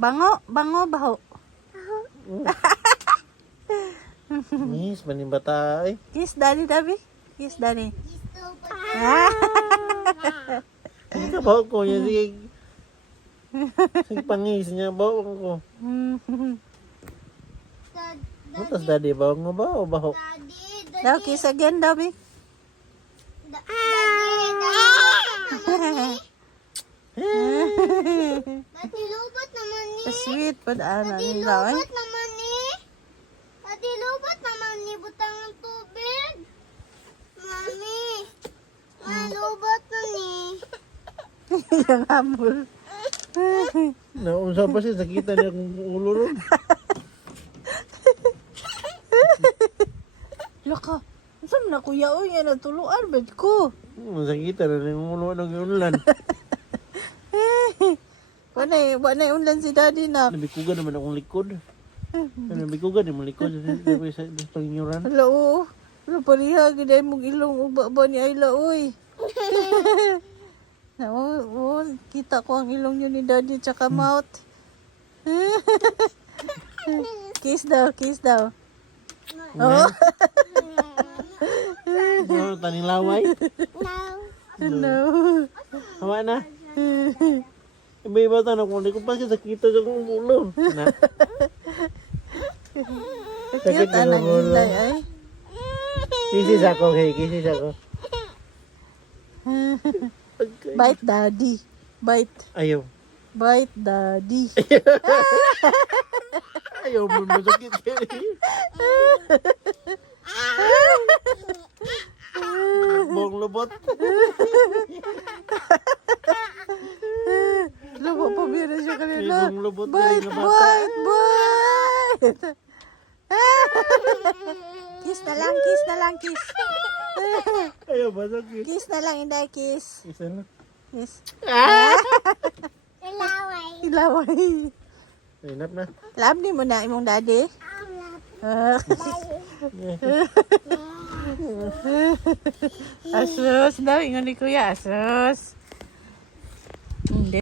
Bango, bango, baho. Nis, manibata ay. Kiss daddy, Dabi. Kiss daddy. Hindi ka baho ko niya. Sige pangis niya, baho ko. Tapos daddy, baho nga ba o baho? Daw, kiss again, Dabi. Lubot naman ni. Sweet pa daan Dati daw eh. lubot naman ni. Dati lubot naman ni. Butang ng tubig. Mami. Malubot na ni. Yung hamol. Naunsa pa siya, sakita niya kung ulo ron. Laka, saan na kuya o yan natuluan, bed ko. Sakita na yung ulo ng ulan. Wanay unlan si daddy na. Nabikugan naman akong likod. Nabikugan naman likod. Sa panginyuran. Hala o. Wala pariha, giday mong ilong uba ba ni Ayla, oy. Oo, kita ko ang ilong niyo ni daddy tsaka mouth. Kiss daw, kiss daw. Oh. Ano, taning laway? No. Hawa na. Iba-iba tanong kung hindi ko pa siya sakita sa kong ulo. Na. Cute anang Inday ay. Kisis ako, hey, kisis ako. Bite daddy. Bite. Ayaw. Bite daddy. Ayaw mo masakit. Bong lubot. Lubo pa bira siya kanina. Bong lubot. Bite, bite, bite. Kiss na lang, kiss na lang, kiss. Ayaw masakit. Kiss na lang, Inday, kiss. Isa na. Kiss. Ilaway. Ilaway. Inap na. Love ni mo na imong daddy. Asus daw, ingon ni kuya, asus. Hindi.